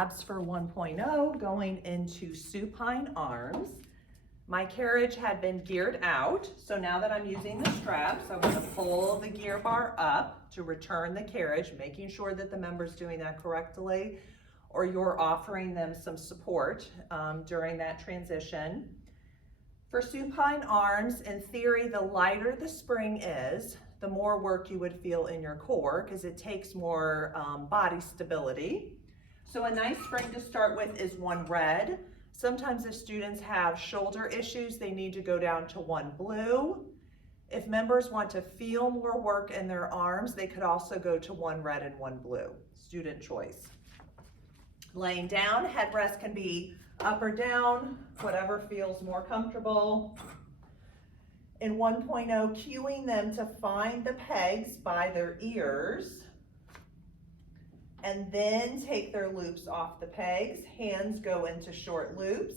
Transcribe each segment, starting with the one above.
abs for 1.0 going into supine arms. My carriage had been geared out, so now that I'm using the straps, I'm going to pull the gear bar up to return the carriage, making sure that the member's doing that correctly, or you're offering them some support during that transition. For supine arms, in theory, the lighter the spring is, the more work you would feel in your core because it takes more body stability. So a nice spring to start with is 1 red. Sometimes if students have shoulder issues, they need to go down to 1 blue. If members want to feel more work in their arms, they could also go to 1 red and 1 blue, student choice. Laying down, headrest can be up or down, whatever feels more comfortable. In 1.0, cueing them to find the pegs by their ears, and then take their loops off the pegs. Hands go into short loops.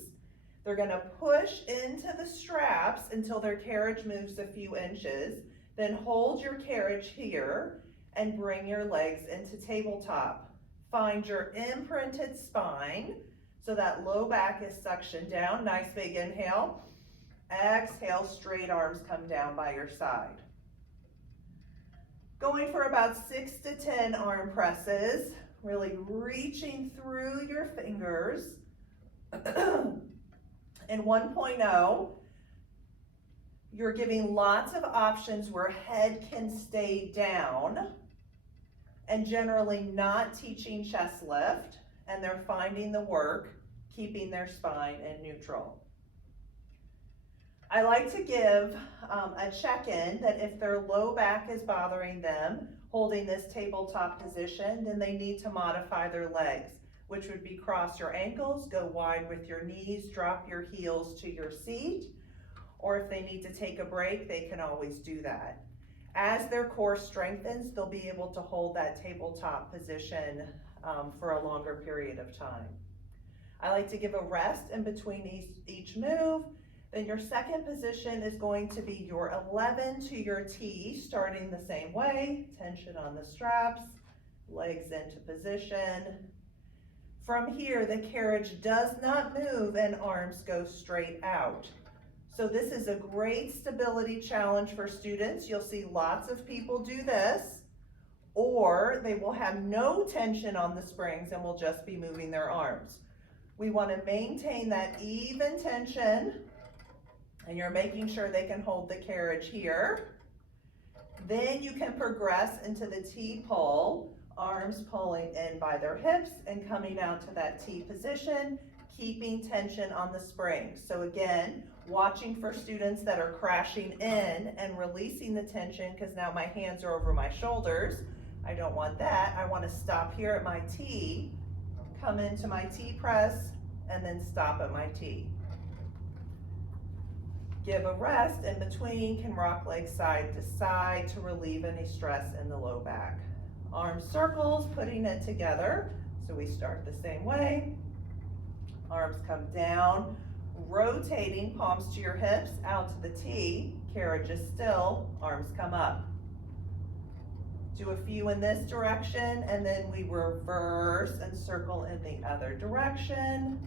They're going to push into the straps until their carriage moves a few inches. Then hold your carriage here and bring your legs into tabletop. Find your imprinted spine so that low back is suctioned down. Nice big inhale. Exhale, straight arms come down by your side. Going for about 6 to 10 arm presses, really reaching through your fingers. In 1.0, you're giving lots of options where head can stay down and generally not teaching chest lift, and they're finding the work, keeping their spine in neutral. I like to give a check-in that if their low back is bothering them, holding this tabletop position, then they need to modify their legs, which would be cross your ankles, go wide with your knees, drop your heels to your seat, or if they need to take a break, they can always do that. As their core strengthens, they'll be able to hold that tabletop position for a longer period of time. I like to give a rest in between each move. Then your second position is going to be your 11 to your T, starting the same way, tension on the straps, legs into position. From here, the carriage does not move and arms go straight out. So this is a great stability challenge for students. You'll see lots of people do this, or they will have no tension on the springs and will just be moving their arms. We want to maintain that even tension, and you're making sure they can hold the carriage here. Then you can progress into the T pull, arms pulling in by their hips and coming out to that T position, keeping tension on the springs. So again, watching for students that are crashing in and releasing the tension, because now my hands are over my shoulders. I don't want that. I want to stop here at my T, come into my T press, and then stop at my T. Give a rest in between, can rock legs side to side to relieve any stress in the low back. Arm circles, putting it together. So we start the same way. Arms come down, rotating palms to your hips, out to the T, carriage is still, arms come up. Do a few in this direction, and then we reverse and circle in the other direction.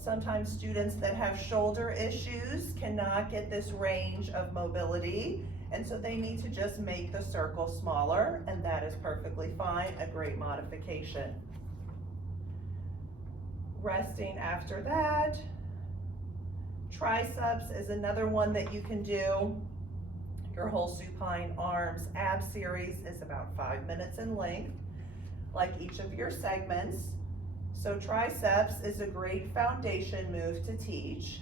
Sometimes students that have shoulder issues cannot get this range of mobility, and so they need to just make the circle smaller, and that is perfectly fine, a great modification. Resting after that. Triceps is another one that you can do. Your whole supine arms ab series is about 5 minutes in length, like each of your segments. So triceps is a great foundation move to teach.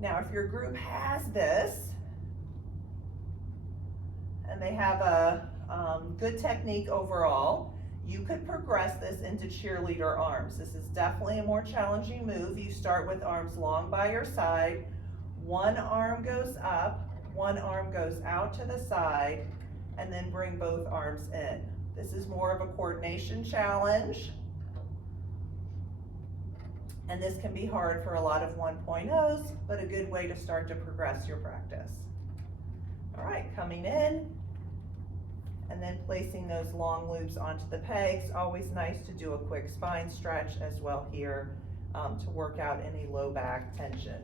Now, if your group has this, and they have a good technique overall, you could progress this into cheerleader arms. This is definitely a more challenging move. You start with arms long by your side. One arm goes up, one arm goes out to the side, and then bring both arms in. This is more of a coordination challenge. And this can be hard for a lot of 1.0s, but a good way to start to progress your practice. All right, coming in, and then placing those long loops onto the pegs. Always nice to do a quick spine stretch as well here to work out any low back tension.